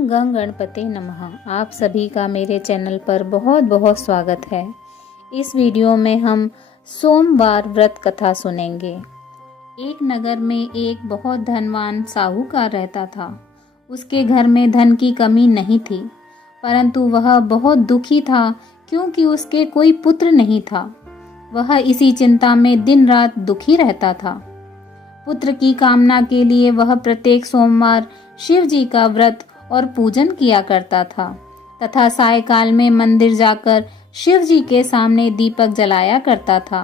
ओम गंग गणपते नमः। आप सभी का मेरे चैनल पर बहुत बहुत स्वागत है। इस वीडियो में हम सोमवार व्रत कथा सुनेंगे। एक नगर में एक बहुत धनवान साहूकार रहता था। उसके घर में धन की कमी नहीं थी, परंतु वह बहुत दुखी था क्योंकि उसके कोई पुत्र नहीं था। वह इसी चिंता में दिन रात दुखी रहता था। पुत्र की कामना के लिए वह प्रत्येक सोमवार शिव जी का व्रत और पूजन किया करता था तथा सायकाल में मंदिर जाकर शिव जी के सामने दीपक जलाया करता था।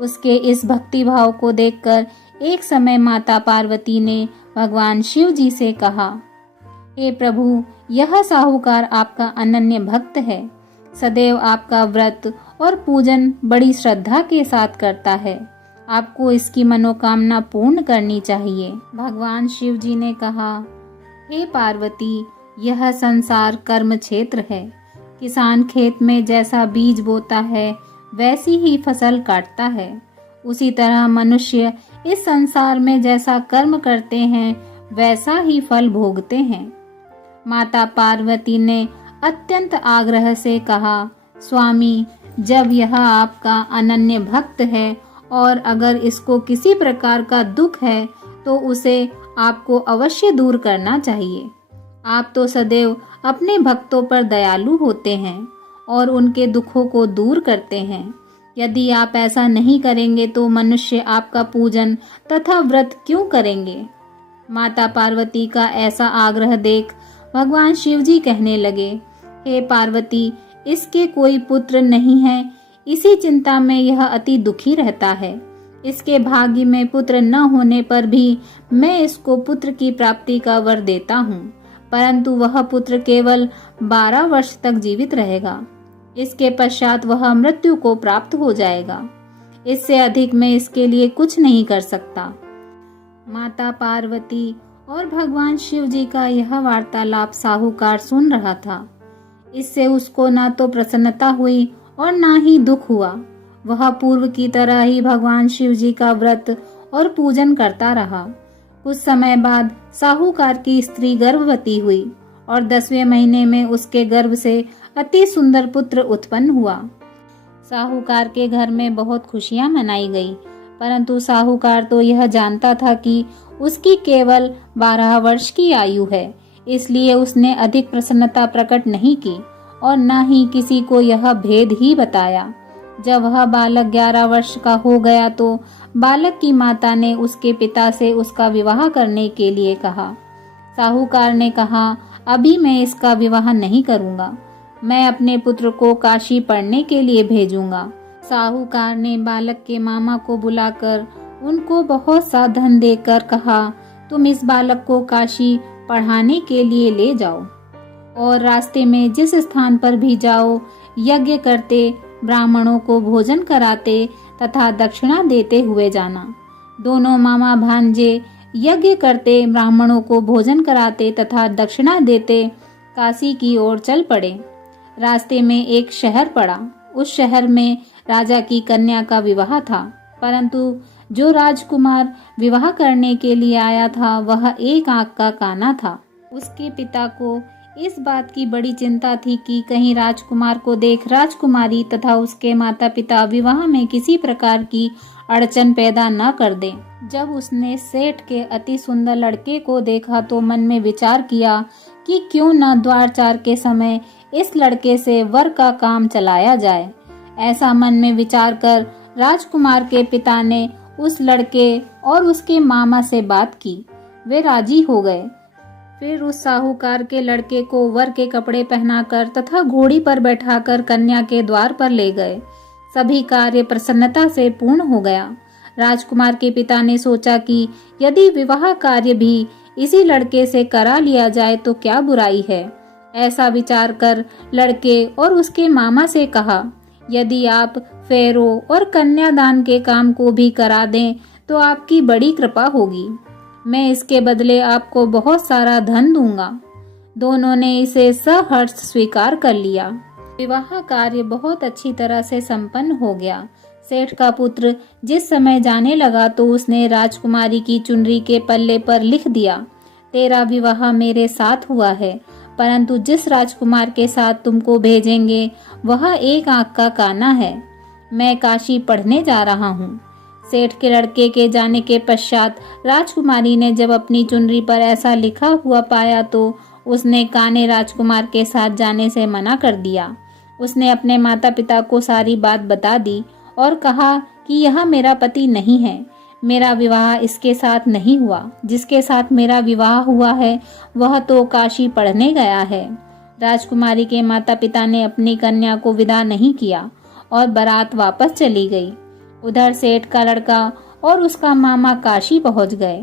उसके इस भक्ति भाव को देखकर एक समय माता पार्वती ने भगवान शिव जी से कहा, हे प्रभु, यह साहूकार आपका अनन्य भक्त है। सदैव आपका व्रत और पूजन बड़ी श्रद्धा के साथ करता है। आपको इसकी मनोकामना पूर्ण करनी चाहिए। भगवान शिव जी ने कहा, हे पार्वती, यह संसार कर्म क्षेत्र है। किसान खेत में जैसा बीज बोता है वैसी ही फसल काटता है। उसी तरह मनुष्य इस संसार में जैसा कर्म करते हैं वैसा ही फल भोगते हैं। माता पार्वती ने अत्यंत आग्रह से कहा, स्वामी, जब यह आपका अनन्य भक्त है और अगर इसको किसी प्रकार का दुख है तो उसे आपको अवश्य दूर करना चाहिए। आप तो सदैव अपने भक्तों पर दयालु होते हैं और उनके दुखों को दूर करते हैं। यदि आप ऐसा नहीं करेंगे तो मनुष्य आपका पूजन तथा व्रत क्यों करेंगे? माता पार्वती का ऐसा आग्रह देख भगवान शिव जी कहने लगे, हे पार्वती, इसके कोई पुत्र नहीं है, इसी चिंता में यह अति दुखी रहता है। इसके भाग्य में पुत्र न होने पर भी मैं इसको पुत्र की प्राप्ति का वर देता हूँ, परंतु वह पुत्र केवल 12 वर्ष तक जीवित रहेगा। इसके पश्चात वह मृत्यु को प्राप्त हो जाएगा। इससे अधिक मैं इसके लिए कुछ नहीं कर सकता। माता पार्वती और भगवान शिव जी का यह वार्तालाप साहूकार सुन रहा था। इससे उसको ना तो प्रसन्नता हुई और ना ही दुख हुआ। वह पूर्व की तरह ही भगवान शिव जी का व्रत और पूजन करता रहा। कुछ समय बाद साहूकार की स्त्री गर्भवती हुई और 10वें महीने में उसके गर्भ से अति सुंदर पुत्र उत्पन्न हुआ। साहूकार के घर में बहुत खुशियां मनाई गई, परंतु साहूकार तो यह जानता था कि उसकी केवल 12 वर्ष की आयु है, इसलिए उसने अधिक प्रसन्नता प्रकट नहीं की और न ही किसी को यह भेद ही बताया। जब वह बालक 11 वर्ष का हो गया तो बालक की माता ने उसके पिता से उसका विवाह करने के लिए कहा। साहूकार ने कहा, अभी मैं इसका विवाह नहीं करूंगा, मैं अपने पुत्र को काशी पढ़ने के लिए भेजूंगा। साहूकार ने बालक के मामा को बुलाकर उनको बहुत सा धन देकर कहा, तुम इस बालक को काशी पढ़ाने के लिए ले जाओ और रास्ते में जिस स्थान पर भी जाओ यज्ञ करते, ब्राह्मणों को भोजन कराते तथा दक्षिणा देते हुए जाना। दोनों मामा भांजे यज्ञ करते, ब्राह्मणों को भोजन कराते तथा दक्षिणा देते काशी की ओर चल पड़े। रास्ते में एक शहर पड़ा। उस शहर में राजा की कन्या का विवाह था, परंतु जो राजकुमार विवाह करने के लिए आया था वह एक आंख का काना था। उसके पिता को इस बात की बड़ी चिंता थी कि कहीं राजकुमार को देख राजकुमारी तथा उसके माता पिता विवाह में किसी प्रकार की अड़चन पैदा न कर दें। जब उसने सेठ के अति सुंदर लड़के को देखा तो मन में विचार किया कि क्यों न द्वारचार के समय इस लड़के से वर का काम चलाया जाए। ऐसा मन में विचार कर राजकुमार के पिता ने उस लड़के और उसके मामा से बात की। वे राजी हो गए। फिर उस साहूकार के लड़के को वर के कपड़े पहनाकर तथा घोड़ी पर बैठाकर कन्या के द्वार पर ले गए। सभी कार्य प्रसन्नता से पूर्ण हो गया। राजकुमार के पिता ने सोचा कि यदि विवाह कार्य भी इसी लड़के से करा लिया जाए तो क्या बुराई है। ऐसा विचार कर लड़के और उसके मामा से कहा, यदि आप फेरों और कन्यादान के काम को भी करा दें तो आपकी बड़ी कृपा होगी। मैं इसके बदले आपको बहुत सारा धन दूंगा। दोनों ने इसे सहर्ष स्वीकार कर लिया। विवाह कार्य बहुत अच्छी तरह से संपन्न हो गया। सेठ का पुत्र जिस समय जाने लगा तो उसने राजकुमारी की चुनरी के पल्ले पर लिख दिया, तेरा विवाह मेरे साथ हुआ है, परंतु जिस राजकुमार के साथ तुमको भेजेंगे वह एक आंख का काना है। मैं काशी पढ़ने जा रहा हूँ। सेठ के लड़के के जाने के पश्चात राजकुमारी ने जब अपनी चुनरी पर ऐसा लिखा हुआ पाया तो उसने काने राजकुमार के साथ जाने से मना कर दिया। उसने अपने माता पिता को सारी बात बता दी और कहा कि यह मेरा पति नहीं है, मेरा विवाह इसके साथ नहीं हुआ। जिसके साथ मेरा विवाह हुआ है वह तो काशी पढ़ने गया है। राजकुमारी के माता पिता ने अपनी कन्या को विदा नहीं किया और बारात वापस चली गई। उधर सेठ का लड़का और उसका मामा काशी पहुंच गए।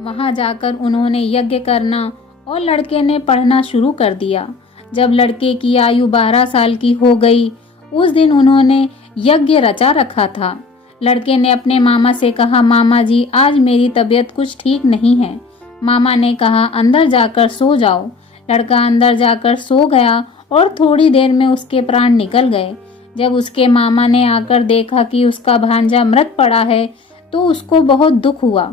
वहां जाकर उन्होंने यज्ञ करना और लड़के ने पढ़ना शुरू कर दिया। जब लड़के की आयु 12 साल की हो गई, उस दिन उन्होंने यज्ञ रचा रखा था। लड़के ने अपने मामा से कहा, मामा जी आज मेरी तबीयत कुछ ठीक नहीं है। मामा ने कहा, अंदर जाकर सो जाओ। लड़का अंदर जाकर सो गया और थोड़ी देर में उसके प्राण निकल गए। जब उसके मामा ने आकर देखा कि उसका भांजा मृत पड़ा है तो उसको बहुत दुख हुआ।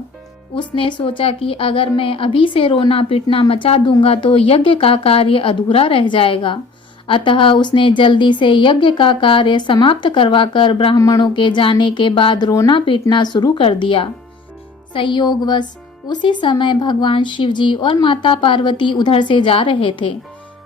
उसने सोचा कि अगर मैं अभी से रोना पीटना मचा दूंगा तो यज्ञ का कार्य अधूरा रह जाएगा। अतः उसने जल्दी से यज्ञ का कार्य समाप्त करवाकर ब्राह्मणों के जाने के बाद रोना पीटना शुरू कर दिया। संयोगवश उसी समय भगवान शिव जी और माता पार्वती उधर से जा रहे थे।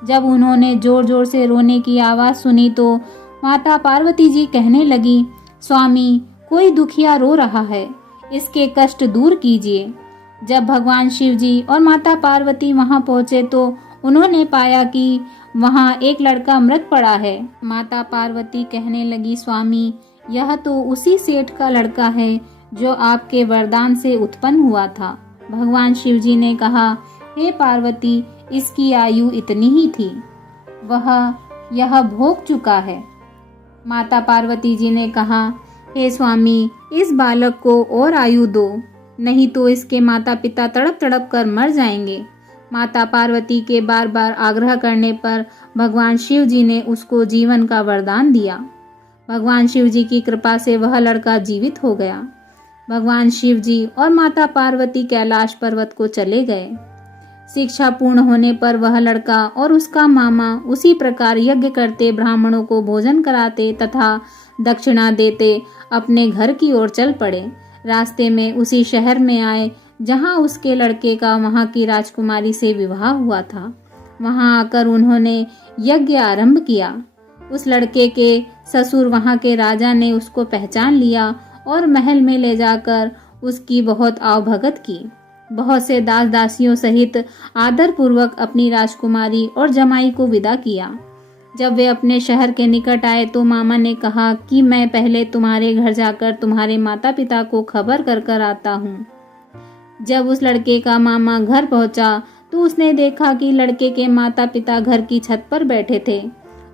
जब उन्होंने जोर जोर से रोने की आवाज सुनी तो माता पार्वती जी कहने लगी, स्वामी कोई दुखिया रो रहा है, इसके कष्ट दूर कीजिए। जब भगवान शिव जी और माता पार्वती वहां पहुंचे तो उन्होंने पाया कि वहां एक लड़का मृत पड़ा है। माता पार्वती कहने लगी, स्वामी यह तो उसी सेठ का लड़का है जो आपके वरदान से उत्पन्न हुआ था। भगवान शिव जी ने कहा, हे पार्वती इसकी आयु इतनी ही थी, वह यह भोग चुका है। माता पार्वती जी ने कहा, हे स्वामी इस बालक को और आयु दो, नहीं तो इसके माता पिता तड़प तड़प कर मर जाएंगे। माता पार्वती के बार बार आग्रह करने पर भगवान शिव जी ने उसको जीवन का वरदान दिया। भगवान शिव जी की कृपा से वह लड़का जीवित हो गया। भगवान शिव जी और माता पार्वती कैलाश पर्वत को चले गए। शिक्षा पूर्ण होने पर वह लड़का और उसका मामा उसी प्रकार यज्ञ करते, ब्राह्मणों को भोजन कराते तथा दक्षिणा देते अपने घर की ओर चल पड़े। रास्ते में उसी शहर में आए जहां उसके लड़के का वहां की राजकुमारी से विवाह हुआ था। वहां आकर उन्होंने यज्ञ आरंभ किया। उस लड़के के ससुर वहां के राजा ने उसको पहचान लिया और महल में ले जाकर उसकी बहुत आवभगत की। बहुत से दास दासियों सहित आदर पूर्वक अपनी राजकुमारी और जमाई को विदा किया। जब वे अपने शहर के निकट आए तो मामा ने कहा कि मैं पहले तुम्हारे घर जाकर तुम्हारे माता पिता को खबर कर कर आता हूँ। जब उस लड़के का मामा घर पहुंचा तो उसने देखा कि लड़के के माता पिता घर की छत पर बैठे थे।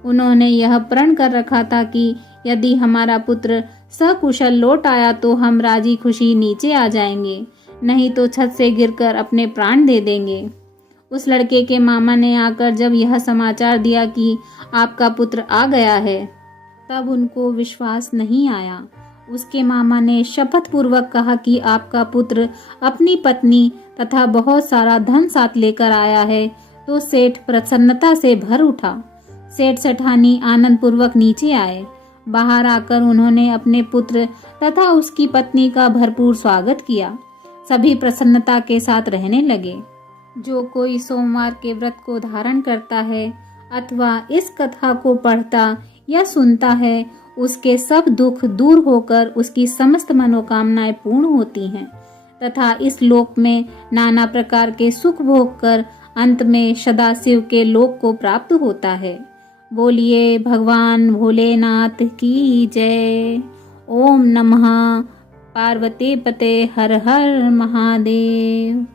उन्होंने यह प्रण कर रखा था कि यदि हमारा पुत्र सकुशल लौट आया तो हम राजी खुशी नीचे आ जाएंगे, नहीं तो छत से गिरकर अपने प्राण दे देंगे। उस लड़के के मामा ने आकर जब यह समाचार दिया कि आपका पुत्र आ गया है, तब उनको विश्वास नहीं आया। उसके मामा ने शपथ पूर्वक कहा कि आपका पुत्र अपनी पत्नी तथा बहुत सारा धन साथ लेकर आया है। तो सेठ प्रसन्नता से भर उठा। सेठ सेठानी आनंद पूर्वक नीचे आए। बाहर आकर उन्होंने अपने पुत्र तथा उसकी पत्नी का भरपूर स्वागत किया। सभी प्रसन्नता के साथ रहने लगे। जो कोई सोमवार के व्रत को धारण करता है अथवा इस कथा को पढ़ता या सुनता है, उसके सब दुख दूर होकर उसकी समस्त मनोकामनाएं पूर्ण होती हैं तथा इस लोक में नाना प्रकार के सुख भोग कर अंत में सदाशिव के लोक को प्राप्त होता है। बोलिए भगवान भोलेनाथ की जय। ओम नमः पार्वती पते हर हर महादेव।